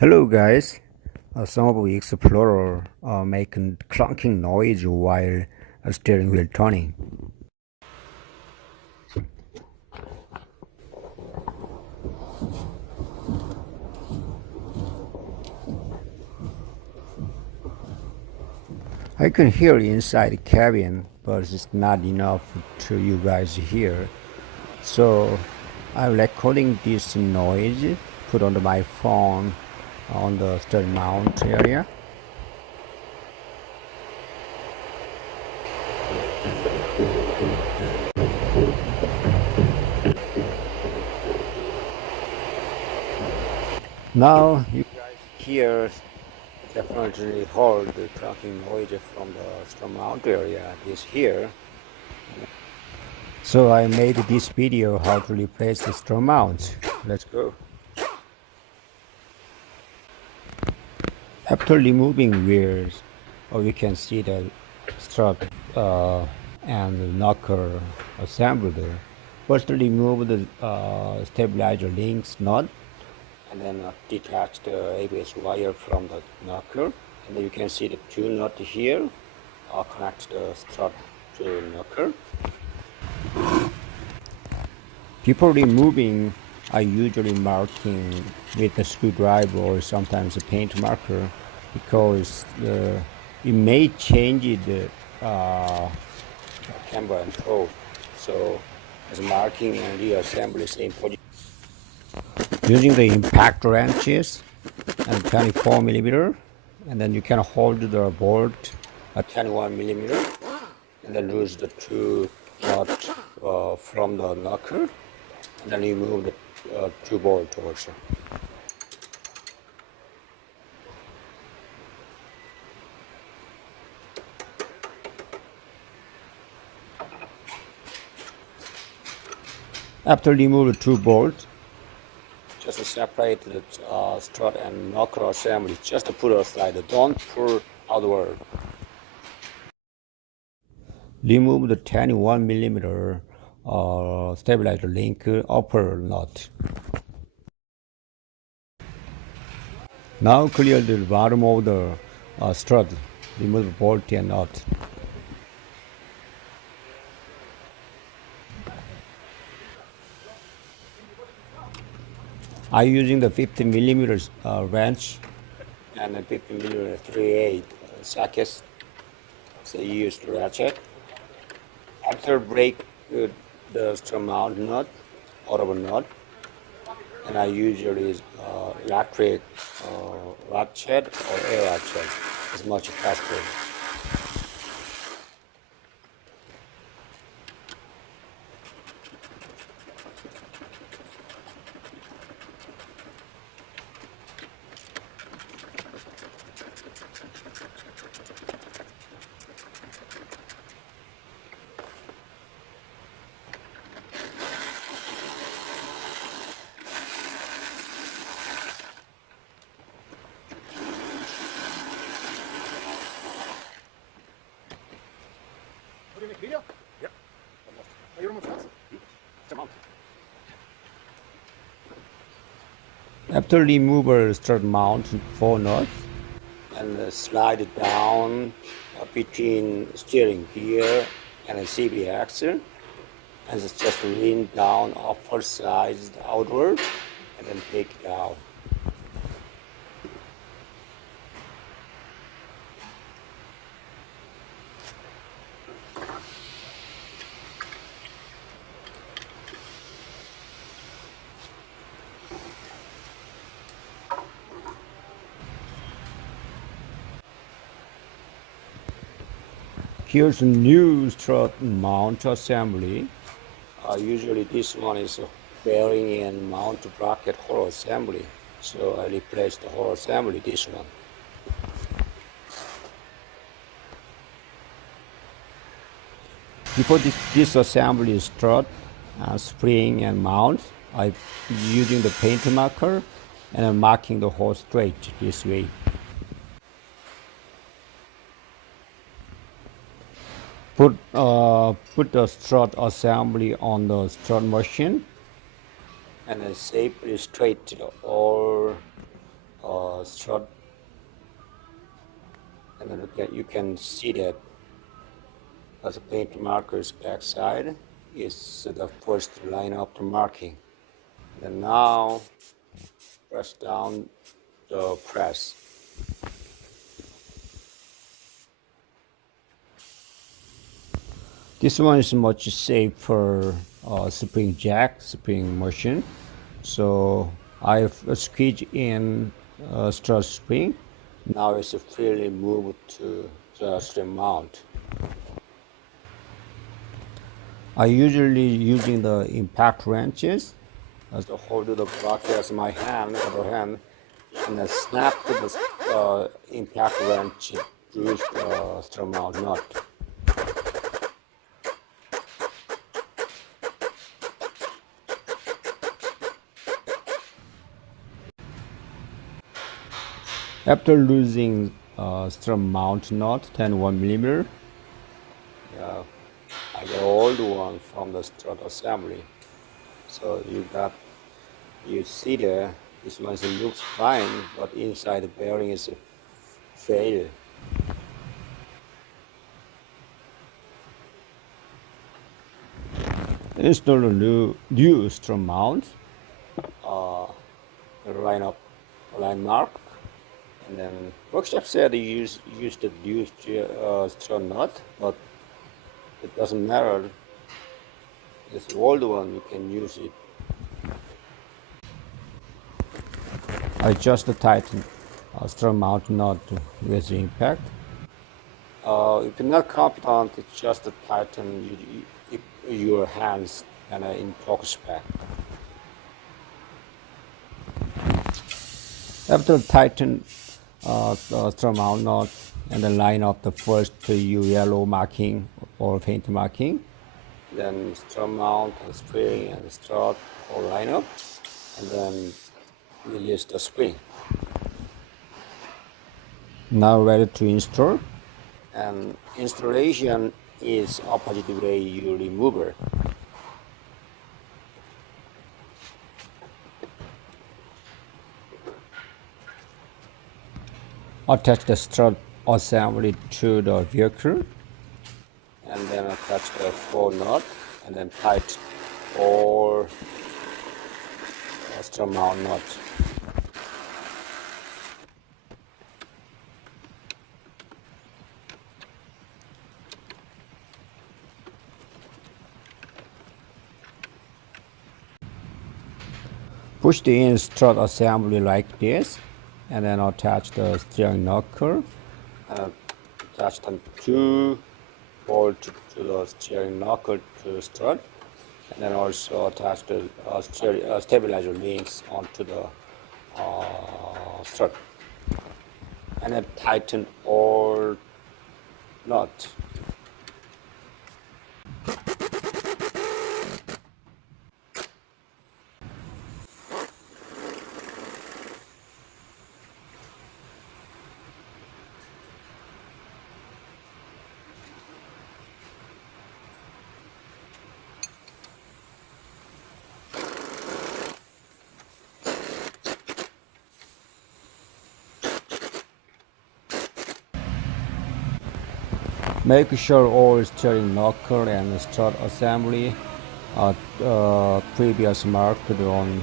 Hello guys, some of the Explorer making clunking noise while steering wheel turning. I can hear inside the cabin, but it's not enough to you guys hear. So I'm recording this noise, put on my phone on the strut mount area. Now you guys hear definitely heard the clunking noise from the strut mount area is here. So I made this video how to replace the strut mount. Let's go. After removing wheels, we can see the strut and the knocker assembled. First remove the stabilizer links nut and then detach the ABS wire from the knocker, and then you can see the two nuts here connect the strut to the knocker. Before removing, I usually marking with a screwdriver or sometimes a paint marker because it may change the camber and probe. So as marking and reassembly same position. Using the impact wrenches and 24 millimeter, and then you can hold the bolt at 21 millimeter, and then lose the two nuts from the knocker, and then remove the two bolts also. After remove the two bolts, just separate the strut and knocker assembly. Just to put aside, don't pull outward. Remove the 21 millimeter stabilizer link upper nut. Now clear the bottom of the strut. Remove the bolt and nut. I'm using the 50 millimeters wrench and a 50 millimeter 3/8 socket. So you use the ratchet. After break the strut mount nut out of a nut, and I usually use electric ratchet or air ratchet. It's much faster. Video? Yep. Are you remote? After remove strut mount 4 nuts and slide it down between steering gear and a CV axle, and just lean down upper side outward and then take it out. Here's a new strut mount assembly. Usually this one is a bearing and mount bracket whole assembly. So I replaced the whole assembly, this one. Before this assembly strut, spring and mount, I'm using the paint marker and I'm marking the hole straight this way. Put the strut assembly on the strut machine and then safely straighten all strut, and then you can see that as the paint marker's backside is the first line of the marking. And now press down the press. This one is much safer spring jack, spring machine. So I've squeezed in strut spring. Now it's freely moved to the strut mount. I usually using the impact wrenches as to hold the bracket as my other hand, and then snap the impact wrench through the strut mount nut. After losing strut mount nut 10-1mm, I got old one from the strut assembly. So you see there, this one looks fine, but inside the bearing is failed. Install a new strut mount, line mark. And then workshop said you use the used strut nut, but it doesn't matter. It's the old one, you can use it. I just tighten strut mount nut with the impact. If you're not confident, just tighten your hands and in focus pack. After tighten strut mount nut and then line up the first yellow marking or paint marking, then strut mount and spring and strut all line up, and then release the spring. Now ready to install, and installation is opposite way you remover. Attach the strut assembly to the vehicle, and then attach the 4 nut, and then tighten all strut mount nut. Push the in strut assembly like this, and then attach the steering knuckle, and attach them 2 bolts to the steering knuckle to the strut, and then also attach the stabilizer links onto the strut, and then tighten all nuts. Make sure all steering knuckle and strut assembly are previous marked on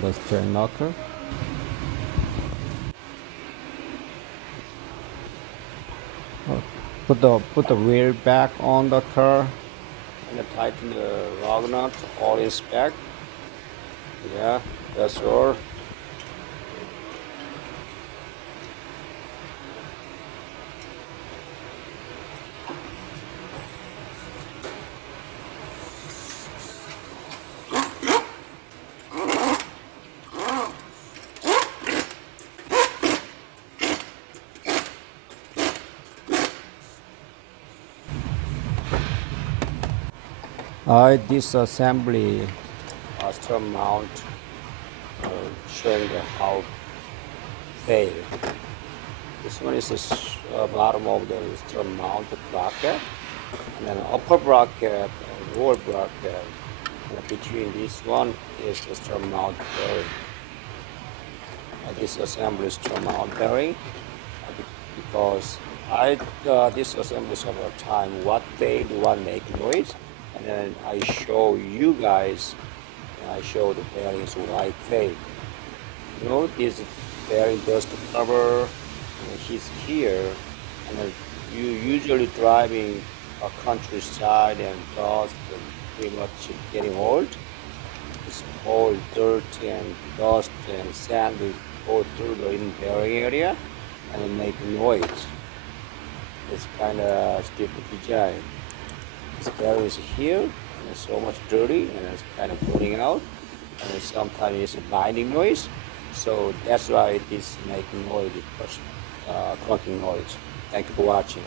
the steering knuckle. Put the wheel back on the car, and tighten the lug nut all is back. Yeah, that's all. I disassembly strut mount showing how fail. This one is the bottom of the strut mount bracket, and then upper bracket and lower bracket. And between this one is the strut mount bearing. disassembled strut mount bearing because I disassemble several times what they do, what make noise, and then I show you guys, and I show the bearings right way. You know, this bearing dust cover is here, and then you usually driving a countryside and dust and pretty much getting old. This whole dirt and dust and sand will go through the in bearing area and it make noise. It's kind of stupid design. This bearing is here and it's so much dirty and it's kind of burning out, and sometimes it's a binding noise. So that's why it is making noise, clunking noise. Thank you for watching.